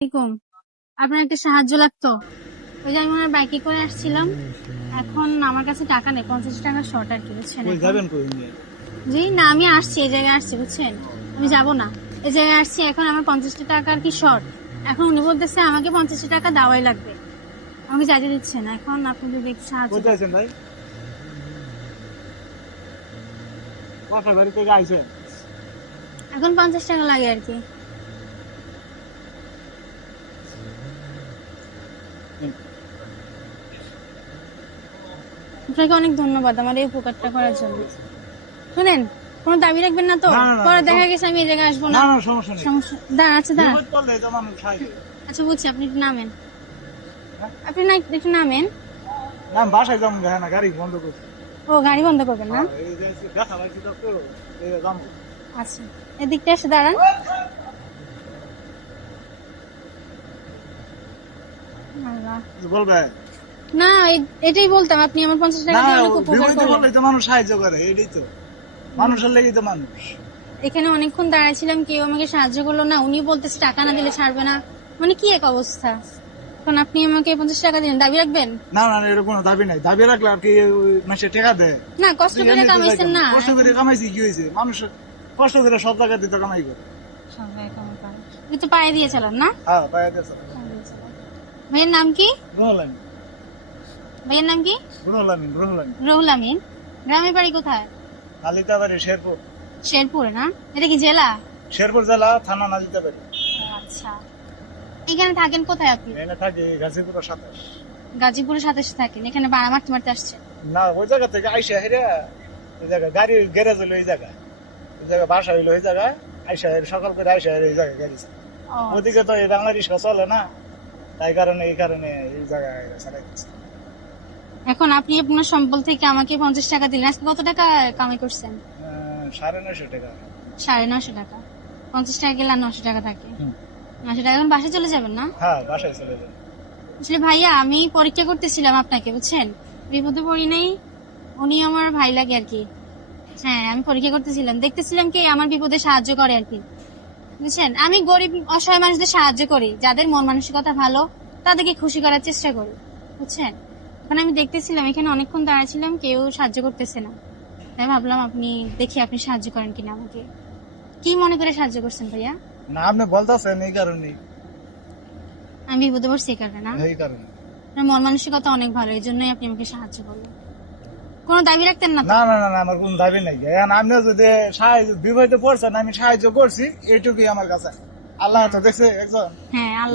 আসসালামাইকুম। আপনার একটা সাহায্য লাগতো। ওই যে আমি আমার বাইকে করে আসছিলাম, এখন আমার কাছে টাকা নেই, 50 টাকা শর্ট আর কি, বুঝছেন? কই এখন যাবেন কই নিয়ে? জি না, আমি আসছি, এই জায়গায় আসছি, বুঝছেন? আমি যাব না, এই জায়গায় আসছি, এখন আমার 50 টাকা আর কি শর্ট। এখন উনি বলতেছে আমাকে 50 টাকা দেওয়াই লাগবে, আমাকে যাইতে দিচ্ছে না। এখন আপনি যদি একটু সাহায্য কই করেন। যাইছেন ভাই? বাসা বাড়ি থেকে আইছেন? এখন 50 টাকা লাগে আর কি। আপনাকে অনেক ধন্যবাদ আমার এই উপকারটা করার জন্য। শুনেন, কোনো দাবি রাখবেন না তো? না, না, না, পরে না, দেখা গেছে আমি এই জায়গায় আসবো না না। না সমস্যা নেই। সমস্যা দাঁড়ান, আচ্ছা দাঁড়ান, বিপদ পড়লে তো মানুষ হয়। আচ্ছা বুঝছি, আপনি একটু নামেন। হ্যাঁ? আপনি না একটু নামেন। না আমি বাসায় যাবো না, গাড়ি বন্ধ করছি। ও, গাড়ি বন্ধ করবেন না? এই যে দেখা পাইছি তো তো এই যে যাবো। আচ্ছা, এদিকটা এসে দাঁড়ান। আল্লাহ। কিছু বলবে? না, এটাই বলতাম, আপনি আমার 50 টাকা না দিয়ে অনেক উপকার বিপদে করলেন। পড়লে তো মানুষ সাহায্য করে, এটাই তো মানুষের লেগেই তো মানুষ। এখানে অনেকক্ষণ দাঁড়াইছিলাম, কেউ আমাকে সাহায্য করলো না, উনি বলতেছে টাকা না দিলে ছাড়বে না। মানে কি এক অবস্থা! এখন আপনি আমাকে 50 টাকা দিলেন, দাবি রাখবেন? না না না, এরকম কোনো দাবি নাই। দাবি রাখলে আর কি মানুষের টাকা দেয়? না, কষ্ট করে কামাইছেন না। কষ্ট করে কামাইছি কি হয়েছে? মানুষ কষ্ট করে সব জায়গাতে তো কামাই করে। সবাই কামাই করে। একটু পায়ে দিয়ে চালান না? হ্যাঁ পায়ে দিয়েছে। পায়ে দিয়ে চালান। ভাইয়ের নাম কি? রুহুল আমিন, ভাইয়ের নাম কি? রুহুল আমিন, রুহুল আমিন। রুহুল আমিন। গ্রামের বাড়ি কোথায়? নালিতাবাড়ি, শেরপুর। শেরপুরে না? এটা কি জেলা? শেরপুর জেলা, থানা নালিতাবাড়ি। আচ্ছা, এখানে থাকেন কোথায় আপনি? এখানে থাকি গাজীপুর 27। গাজীপুরে 27 থাকেন, এখানে ভাড়া মারতে মারতে আসছেন? না ওই জায়গা থেকে আইসা হেরে ওই জায়গা গাড়ি গ্যারেজ হইলো ওই জায়গা, ওই জায়গা বাসা হইলো ওই জায়গা। আইসা হেরে সকাল করে আইসা হেরে এই জায়গায় গাড়ি চালায়। ও, ওদিকে তো এই বাংলা রিক্সা চলে না, তাই কারণে এই কারণে এই জায়গায় চালাইতেছে। এখন আপনি আপনার সম্বল থেকে আমাকে 50 টাকা দিলেন, আজকে কত টাকা কামাই করছেন? 950 টাকা। 950 টাকা। 50 টাকা গেলে আর 900 টাকা থাকে। হুম। 900 টাকা এখন বাসায় চলে যাবেন না? হ্যাঁ বাসায় চলে যাবে। আসলে ভাইয়া, আমি পরীক্ষা করতেছিলাম আপনাকে, বুঝছেন? বিপদে পড়ি নাই, উনি আমার ভাই লাগে আর কি। হ্যাঁ, আমি পরীক্ষা করতেছিলাম, দেখতেছিলাম কি আমার বিপদে সাহায্য করে আর কি, বুঝছেন? আমি গরিব অসহায় মানুষদের সাহায্য করি, যাদের মন মানসিকতা ভালো তাদেরকে খুশি করার চেষ্টা করি, বুঝছেন? এখন আমি দেখতেছিলাম এখানে অনেকক্ষণ দাঁড়াছিলাম, কেউ সাহায্য করতেছে না, তাই ভাবলাম আপনি দেখি আপনি সাহায্য করেন কিনা আমাকে। কি মনে করে সাহায্য করছেন ভাইয়া? না আপনি বলতেছেন এই কারণে, আমি বিপদে পড়ছি এই কারণে না? এই কারণে। আপনার মন মানসিকতা অনেক ভালো, এই জন্যই আপনি আমাকে সাহায্য করলেন। কোনো দাবি রাখতেন না তো? না না না না, আমার কোন দাবি নাই। এখন আপনি যদি সাহায্য বিপদে পড়ছেন, আমি সাহায্য করছি, এইটুকুই আমার কাছে। আল্লাহ তো দেখছে একজন। হ্যাঁ, আল্লাহ